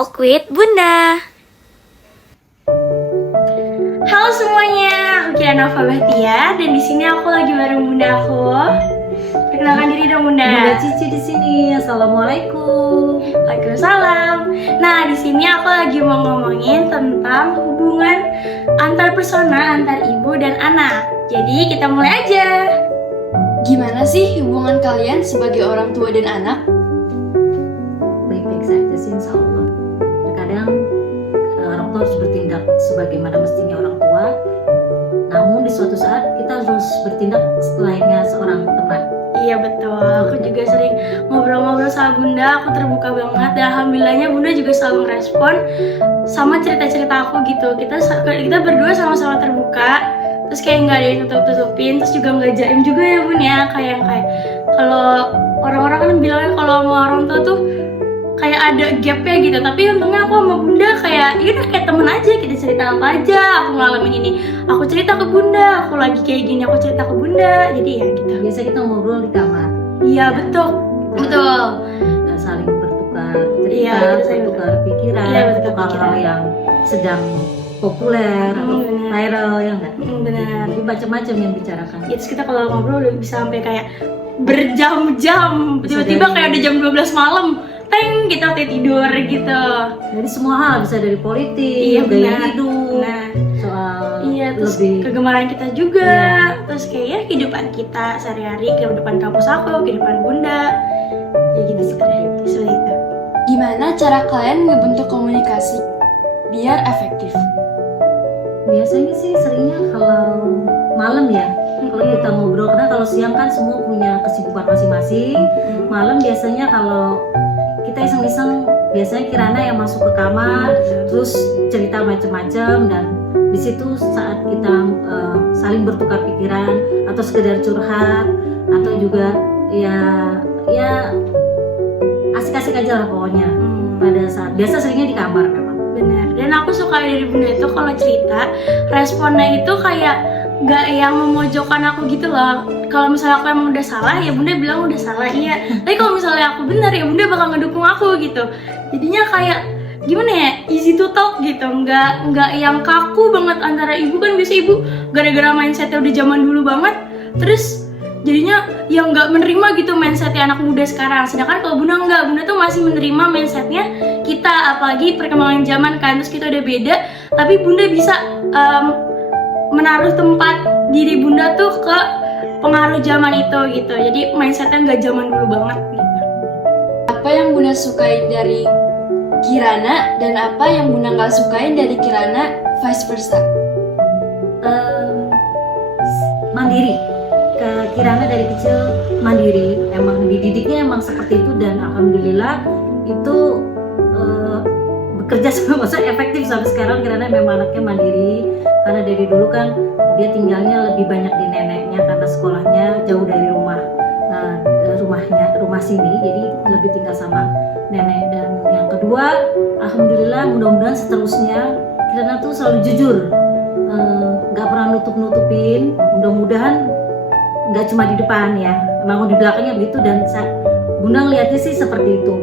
Talk with Bunda. Halo semuanya, aku Kirana Bahtia dan di sini aku lagi bareng Bunda aku. Perkenalkan diri dong Bunda. Bunda Cici di sini. Assalamualaikum. Waalaikumsalam. Nah, di sini aku lagi mau ngomongin tentang hubungan antar persona antar ibu dan anak. Jadi kita mulai aja. Gimana sih hubungan kalian sebagai orang tua dan anak? Baik-baik saja sih, insya Allah. Terkadang orang tua harus bertindak sebagaimana mestinya orang tua. Namun di suatu saat kita harus bertindak layaknya seorang teman. Iya betul, aku juga sering ngobrol-ngobrol sama Bunda, aku terbuka banget dan alhamdulillahnya Bunda juga selalu ngerespon sama cerita-cerita aku gitu. Kita berdua sama-sama terbuka, terus kayak nggak ada yang tutup-tutupin, terus juga nggak jaim juga ya Bun ya, kayak kalau orang-orang kan bilangnya kalau sama orang tua tuh kayak ada gapnya gitu, tapi untungnya aku sama Bunda kayak ya udah kayak temen aja, kita cerita apa aja, aku ngalamin ini, aku cerita ke Bunda, aku lagi kayak gini, aku cerita ke Bunda, jadi ya gitu. Biasa kita ngobrol di kamar. Iya betul, betul. Saling bertukar cerita, Iya, kita saling bertukar pikiran, Iya, bertukar bertukar hal pikiran. yang sedang populer atau benar. viral ya enggak? Benar. Jadi macam-macam yang bicarakan. Ya, terus kita kalau ngobrol udah bisa sampai kayak berjam-jam, Bisa tiba-tiba dari- kayak udah jam 12 malam, teng kita udah tidur gitu. Dari semua hal, bisa dari politik, Iya, gaya benar. hidup, Nah, soal iya, terus lebih kegemaran kita juga, Iya. terus kayak ya kehidupan kita sehari-hari, kehidupan kampus aku, kehidupan Bunda, ya gitu seperti itu. Gimana cara kalian ngebentuk komunikasi biar efektif? biasanya sih seringnya kalau malam ya. Kalau kita ngobrol, karena kalau siang kan semua punya kesibukan masing-masing. Malam biasanya kalau kita iseng-iseng, biasanya Kirana yang masuk ke kamar, terus cerita macam-macam, dan di situ saat kita saling bertukar pikiran atau sekedar curhat atau juga ya asik-asik aja lah pokoknya. Pada saat biasa seringnya di kamar memang. Benar. Dan aku suka dari Bunda itu kalau cerita responnya itu kayak gak yang memojokkan aku gitu loh. Kalau misalnya aku emang udah salah ya Bunda bilang udah salah, iya. Tapi kalau misalnya aku benar ya Bunda bakal ngedukung aku gitu. Jadinya kayak gimana ya, easy to talk gitu, nggak yang kaku banget. Antara ibu kan biasa ibu gara-gara mindsetnya udah zaman dulu banget, terus jadinya yang nggak menerima gitu mindsetnya anak muda sekarang. Sedangkan kalau Bunda nggak, Bunda tuh masih menerima mindsetnya kita, apalagi perkembangan zaman kan, terus kita udah beda, tapi Bunda bisa menaruh tempat diri Bunda tuh ke pengaruh zaman itu gitu. Jadi mindsetnya nggak zaman dulu banget gitu. Apa yang Bunda sukain dari Kirana dan apa yang Bunda nggak sukain dari Kirana, vice versa? Mandiri. Kirana dari kecil mandiri, emang dididiknya emang seperti itu, dan alhamdulillah itu bekerja sama, maksudnya efektif sampai sekarang. Kirana memang anaknya mandiri karena dari dulu kan dia tinggalnya lebih banyak di neneknya karena sekolahnya jauh dari rumah. Nah, rumah sini, jadi lebih tinggal sama nenek. Dan yang kedua, alhamdulillah mudah-mudahan seterusnya Kirana tuh selalu jujur, nggak pernah nutup-nutupin. Mudah-mudahan nggak cuma di depan ya, memang di belakangnya begitu. Dan Bunda ngeliatnya sih seperti itu.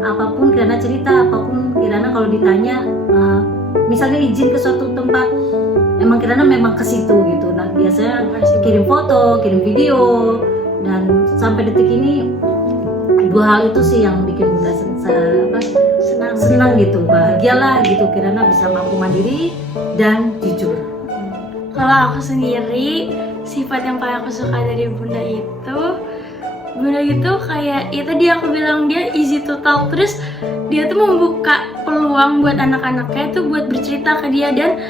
Apapun Kirana cerita, apapun Kirana kalau ditanya, misalnya izin ke suatu tempat, emang Kirana memang ke situ gitu. Nah, biasanya kirim foto, kirim video, dan sampai detik ini dua hal itu sih yang bikin Bunda senang gitu, bahagialah gitu. Kirana bisa mampu mandiri dan jujur. Kalau aku sendiri, sifat yang paling aku suka dari Bunda itu kayak ya tadi aku bilang dia easy to talk, terus dia tuh membuka peluang buat anak-anaknya tuh buat bercerita ke dia. Dan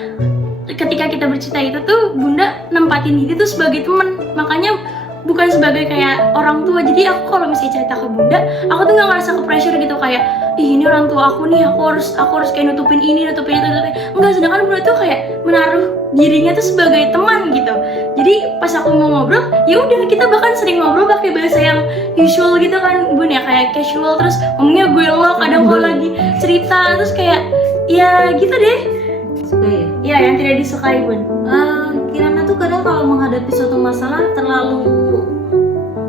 ketika kita bercerita itu tuh Bunda nempatin diri tuh sebagai teman, makanya bukan sebagai kayak orang tua. Jadi aku kalau misalnya cerita ke Bunda, aku tuh nggak ngerasa ke pressure gitu kayak ih ini orang tua aku nih, aku harus kayak nutupin ini, nutupin itu. Enggak, sedangkan Bunda tuh kayak menaruh dirinya tuh sebagai teman gitu. Jadi pas aku mau ngobrol, ya udah kita bahkan sering ngobrol pakai bahasa yang usual gitu kan Bun ya, kayak casual, terus ngomongnya gue lo kadang kalau lagi cerita, terus kayak ya gitu deh. Suka ya? Ya yang tidak disukai Bun. Kirana tuh kadang kalau menghadapi suatu masalah terlalu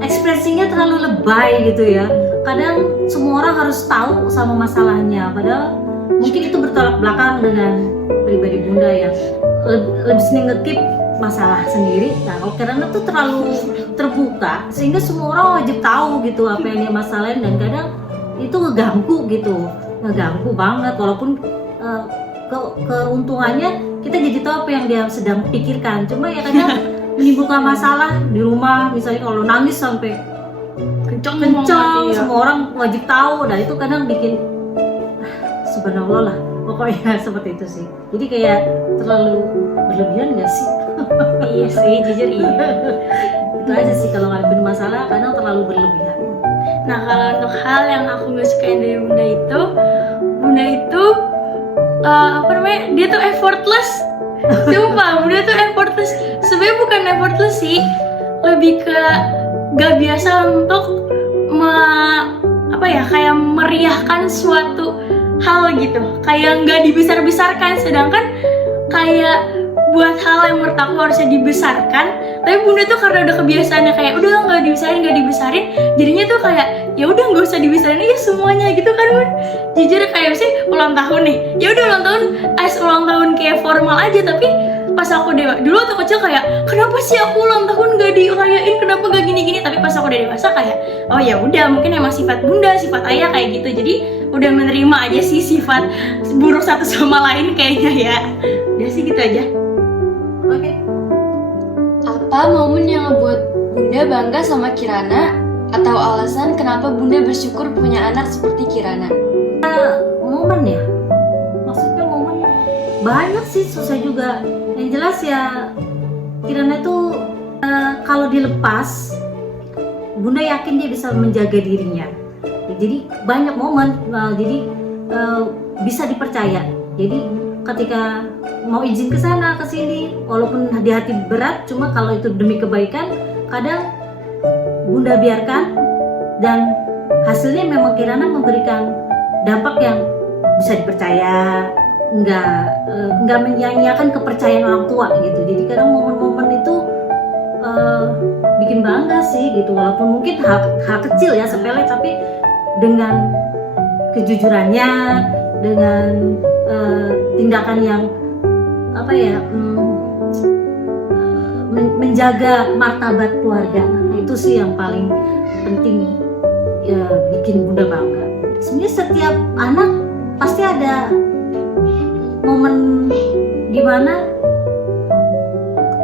ekspresinya terlalu lebay gitu ya. Kadang semua orang harus tahu sama masalahnya, padahal mungkin itu bertolak belakang dengan pribadi bunda yang lebih sering ngekip masalah sendiri. Nah kalau Kirana tuh terlalu terbuka sehingga semua orang wajib tahu gitu apa yang dia masalahin, dan kadang itu ngeganggu banget, walaupun keuntungannya kita jadi tahu apa yang dia sedang pikirkan. Cuma ya kadang menimbulkan masalah di rumah, misalnya kalau nangis sampai kencang kencang, semua orang wajib tahu, dan itu kadang bikin subhanallah lah pokoknya seperti itu sih. Jadi kayak terlalu berlebihan nggak sih? Iya sih, jujur iya. Itu aja sih, kalau ngadepin masalah kadang terlalu berlebihan. Nah kalau untuk hal yang aku gak sukain dari bunda itu dia tuh effortless. Sumpah, bunda tuh effortless. Sebenarnya bukan effortless sih, lebih ke gak biasa untuk kayak meriahkan suatu hal gitu, kayak nggak dibesar-besarkan. Sedangkan kayak buat hal yang menurut aku harusnya dibesarkan, tapi bunda tuh karena udah kebiasaannya kayak udah nggak dibesarin, jadinya tuh kayak ya udah nggak usah dibesarin aja semuanya gitu kan bun. Jujur kayak sih ulang tahun nih, ya udah ulang tahun kayak formal aja, tapi pas aku dulu waktu kecil kayak kenapa sih aku ulang tahun gak dirayain, kenapa gak gini-gini, tapi pas aku udah dewasa kayak oh ya udah mungkin emang sifat bunda, sifat ayah kayak gitu, jadi udah menerima aja sih sifat buruk satu sama lain kayaknya ya. Udah sih gitu aja. Oke. Apa momen yang ngebuat bunda bangga sama Kirana, atau alasan kenapa bunda bersyukur punya anak seperti Kirana? Momen ya, maksudnya momen banyak sih, susah juga. Yang jelas ya Kirana itu kalau dilepas, bunda yakin dia bisa menjaga dirinya. Jadi banyak momen, bisa dipercaya. Jadi ketika mau izin ke sana ke sini, walaupun di hati berat, cuma kalau itu demi kebaikan, kadang bunda biarkan, dan hasilnya memang Kirana memberikan dampak yang bisa dipercaya, nggak menyanyiakan kepercayaan orang tua gitu. Jadi kadang momen-momen itu bikin bangga sih gitu, walaupun mungkin hal kecil ya, sepele, tapi dengan kejujurannya, dengan tindakan yang menjaga martabat keluarga, itu sih yang paling penting ya, bikin bunda bangga. Sebenarnya setiap anak pasti ada momen dimana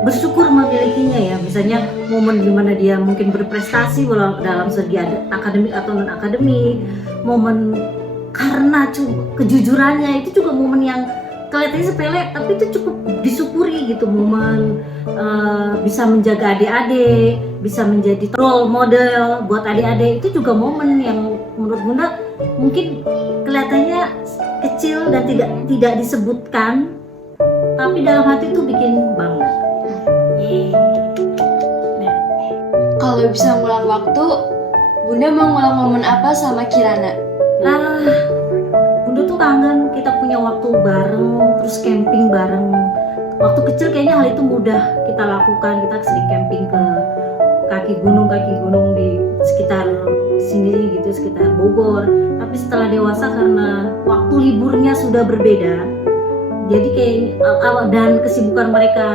bersyukur memilikinya ya, misalnya momen dimana dia mungkin berprestasi walau dalam segi akademik atau non akademik, momen karena kejujurannya, itu juga momen yang kelihatannya sepele tapi itu cukup disyukuri gitu. Momen bisa menjaga adik-adik, bisa menjadi role model buat adik-adik, itu juga momen yang menurut bunda mungkin kelihatannya kecil dan tidak disebutkan, tapi dalam hati itu bikin bangga. Kalau bisa ngulang waktu, bunda mau ngulang momen apa sama Kirana? Bunda tuh kangen kita punya waktu bareng, terus camping bareng. Waktu kecil kayaknya hal itu mudah kita lakukan, kita sering camping ke kaki gunung di sekitar sini gitu, sekitar Bogor. Tapi setelah dewasa karena waktu liburnya sudah berbeda, jadi kayak dan kesibukan mereka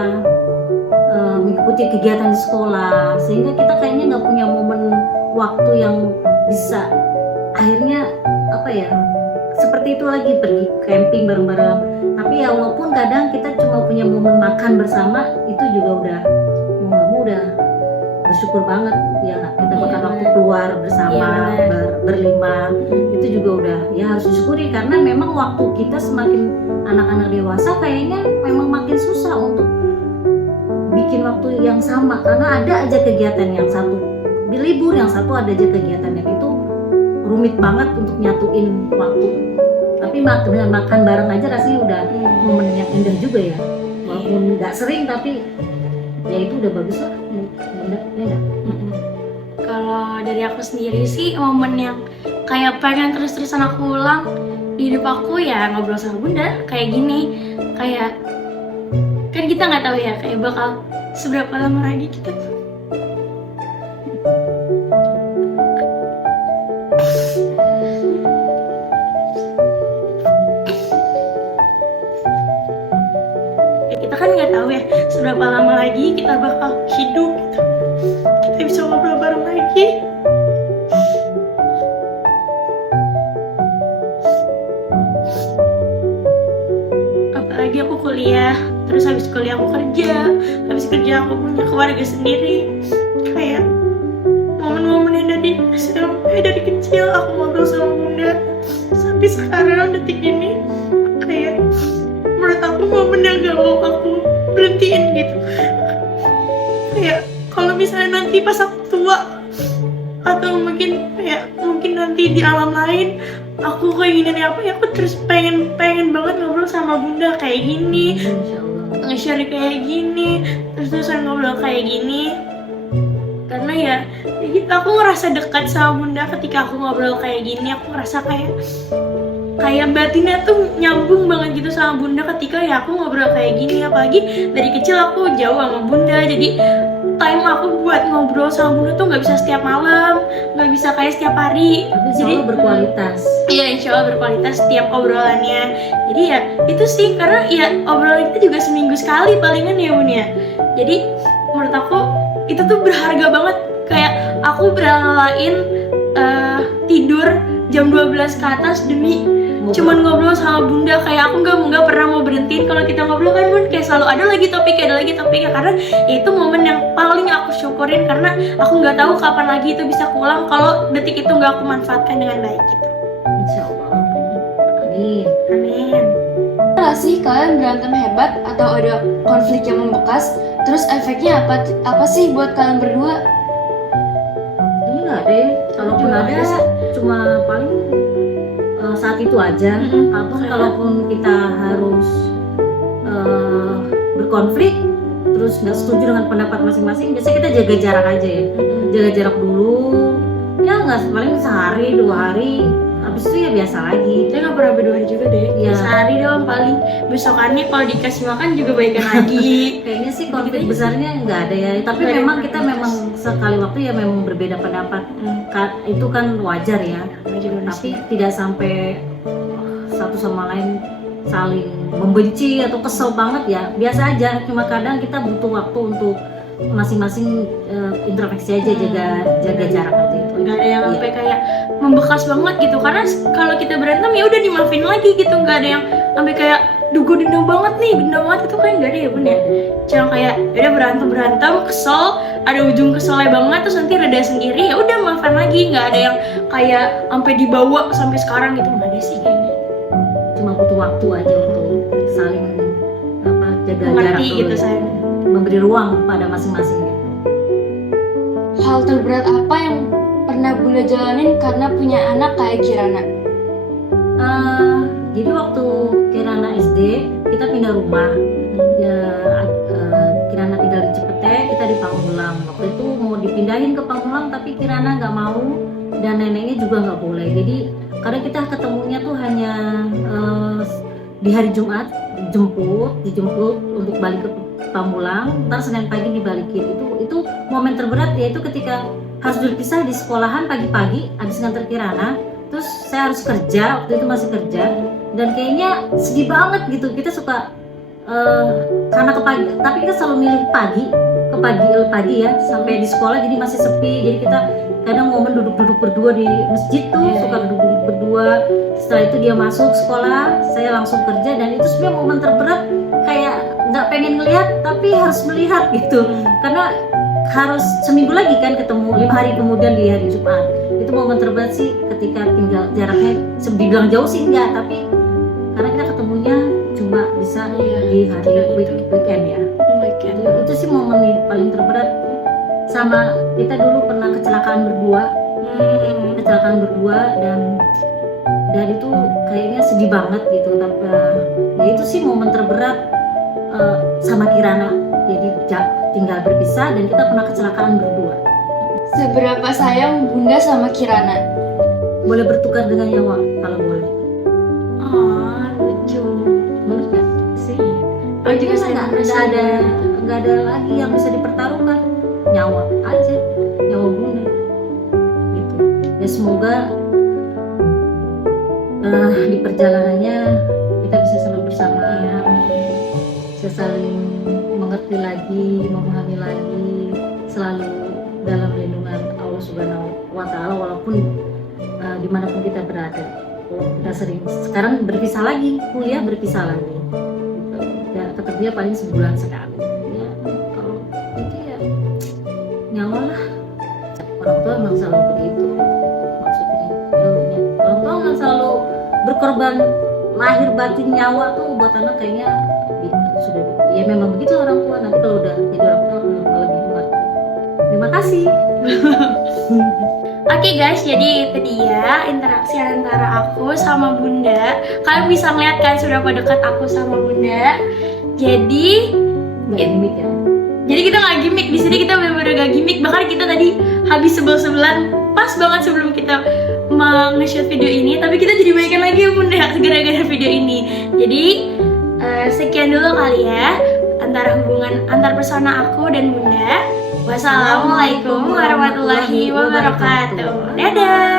mengikuti kegiatan di sekolah, sehingga kita kayaknya nggak punya momen waktu yang bisa akhirnya seperti itu lagi, pergi camping bareng-bareng. Tapi ya walaupun kadang kita cuma punya momen makan bersama, itu juga udah bersyukur banget ya, kita makan waktu keluar bersama berlima, itu juga udah ya harus disyukuri, karena memang waktu kita semakin anak-anak dewasa kayaknya memang makin susah untuk bikin waktu yang sama, karena ada aja kegiatan yang satu di libur, yang satu ada aja kegiatan yang itu rumit banget untuk nyatuin waktu. Tapi dengan makan bareng aja rasanya udah momen yang indah juga ya, walaupun nggak sering, tapi ya itu udah bagus lah. Kalau dari aku sendiri sih, momen yang kayak pengen terus-terusan aku ulang di hidup aku ya ngobrol sama bunda kayak gini. Kayak kan kita nggak tahu ya kayak bakal seberapa lama lagi kita. ya seberapa lama lagi kita bakal hidup gitu. Kita bisa ngobrol bareng lagi. Apalagi aku kuliah, terus habis kuliah aku kerja, habis kerja aku punya keluarga sendiri. Kayak momen-momen yang dari kecil aku ngobrol sama bunda sampai sekarang detik ini, kayak menurut aku momen yang gak mau aku berhentiin gitu. Kayak kalau misalnya nanti pas aku tua atau mungkin nanti di alam lain aku keinginannya apa ya, aku terus pengen banget ngobrol sama bunda kayak gini, Insya Allah. nge-share kayak gini, terus-terusan ngobrol kayak gini. Karena ya gitu, aku ngerasa dekat sama bunda ketika aku ngobrol kayak gini. Aku ngerasa kayak batinnya tuh nyambung banget gitu sama bunda ketika ya aku ngobrol kayak gini. Apalagi dari kecil aku jauh sama bunda, jadi time aku buat ngobrol sama bunda tuh nggak bisa setiap malam, nggak bisa kayak setiap hari. Tapi Jadi selalu berkualitas. iya, insya Allah berkualitas setiap obrolannya. Jadi ya itu sih, karena ya obrolan kita juga seminggu sekali palingan ya bun ya. Jadi menurut aku itu tuh berharga banget. Kayak aku beralain tidur jam 12 ke atas demi cuman ngobrol sama bunda. Kayak aku nggak pernah mau berhentiin kalau kita ngobrol kan bun, kayak selalu ada lagi topiknya, karena ya itu momen yang paling aku syukurin, karena aku nggak tahu kapan lagi itu bisa pulang kalau detik itu nggak aku manfaatkan dengan baik gitu. Insya Allah. Amin. Amin. Nggak sih kalian berantem hebat atau ada konflik yang membekas? Terus efeknya apa sih buat kalian berdua? Ini nggak ada ya. Kalaupun Juga ada, ada. cuma paling saat itu aja. Kalaupun kita harus berkonflik, terus nggak setuju dengan pendapat masing-masing, biasanya kita jaga jarak aja ya. Jaga jarak dulu. Ya nggak, paling sehari 2 hari. Habis itu ya biasa lagi. Saya nggak pernah berdua juga deh. Iya. Sehari doang paling. Besokannya kalau dikasih makan juga baikan lagi. Kayaknya sih konflik besarnya nggak ada ya. Tapi memang kita memang sekali waktu ya memang berbeda pendapat. Itu kan wajar ya. Tapi tidak sampai satu sama lain saling membenci atau kesel banget ya. Biasa aja. Cuma kadang kita butuh waktu untuk masing-masing introspeksi aja, jaga jarak aja itu. Nggak ada yang sampai kayak membekas banget gitu. Karena kalau kita berantem ya udah dimaafin lagi gitu. Nggak ada yang sampai kayak duh gue dendam banget itu kayak nggak ada ya bun ya. Cuma kayak udah berantem kesel, ada ujung keselnya banget, terus nanti reda sendiri ya udah maafan lagi. Nggak ada yang kayak sampai dibawa sampai sekarang gitu, nggak ada sih kayaknya. Cuma butuh waktu aja untuk saling jaga jarak Mengerti dulu gitu ya. sayang. Memberi ruang pada masing-masing gitu. Hal terberat apa yang pernah bunda jalanin karena punya anak kayak Kirana? Jadi waktu Kirana SD kita pindah rumah. Ya, Kirana tinggal di Cipete, kita di Pamulang. Waktu itu mau dipindahin ke Pamulang tapi Kirana nggak mau dan neneknya juga nggak boleh. Jadi karena kita ketemunya tuh hanya di hari Jumat, dijemput untuk balik ke Pamulang, ntar Senin pagi dibalikin. Itu momen terberat, yaitu ketika harus berpisah di sekolahan pagi-pagi habis nganter Kirana, terus saya harus kerja, waktu itu masih kerja, dan kayaknya sedih banget gitu. Kita suka karena ke pagi, tapi kita selalu milih pagi ya, sampai di sekolah jadi masih sepi. Jadi kita kadang momen duduk-duduk berdua di masjid tuh, suka duduk-duduk berdua. Setelah itu dia masuk sekolah, saya langsung kerja, dan itu sebenarnya momen terberat. Kayak nggak pengen ngelihat tapi harus melihat gitu, karena harus seminggu lagi kan ketemu, 5 hari kemudian di hari Jumat. Itu momen terberat sih, ketika tinggal jaraknya dibilang jauh sih enggak, tapi karena kita ketemunya cuma bisa di hari weekend ya. Itu sih momen paling terberat. Sama kita dulu pernah kecelakaan berdua dan itu kayaknya sedih banget gitu. Tapi ya itu sih momen terberat sama Kirana. Jadi tinggal berpisah dan kita pernah kecelakaan berdua. Seberapa sayang bunda sama Kirana? Boleh bertukar dengan nyawa kalau boleh. Lucu. Menurut nggak sih? Oh, juga nggak ada lagi yang bisa dipertaruhkan. Nyawa aja, nyawa bunda gitu. Ya semoga di perjalanannya kita bisa selalu bersama, bisa saling mengerti lagi, memahami lagi, selalu dalam lindungan Allah Subhanahu wa Ta'ala, walaupun dimanapun kita berada. Kita sering sekarang berpisah lagi, kuliah berpisah lagi, ya, ketemu dia paling sebulan sekali. Ya, kalau itu ya nyawa lah. Orang tua memang selalu begitu, maksudnya ya, orang tua memang selalu berkorban lahir batin nyawa tuh buat anak, kayaknya sudah ya memang begitu orang tua. Nanti kalau udah jadi orang tua lebih mengerti. Terima kasih. Oke guys, jadi itu dia interaksi antara aku sama Bunda. Kalian bisa ngeliat kan seberapa dekat aku sama Bunda. Jadi Nggak gimmick ya. Jadi kita nggak gimmick di sini, kita benar-benar nggak gimmick. Bahkan kita tadi habis sebel-sebelan pas banget sebelum kita nge-shoot video ini, tapi kita jadi baikan lagi ya Bunda gara-gara video ini. Jadi sekian dulu kali ya antara hubungan antar persona aku dan Bunda. Wassalamualaikum warahmatullahi wabarakatuh. Dadah.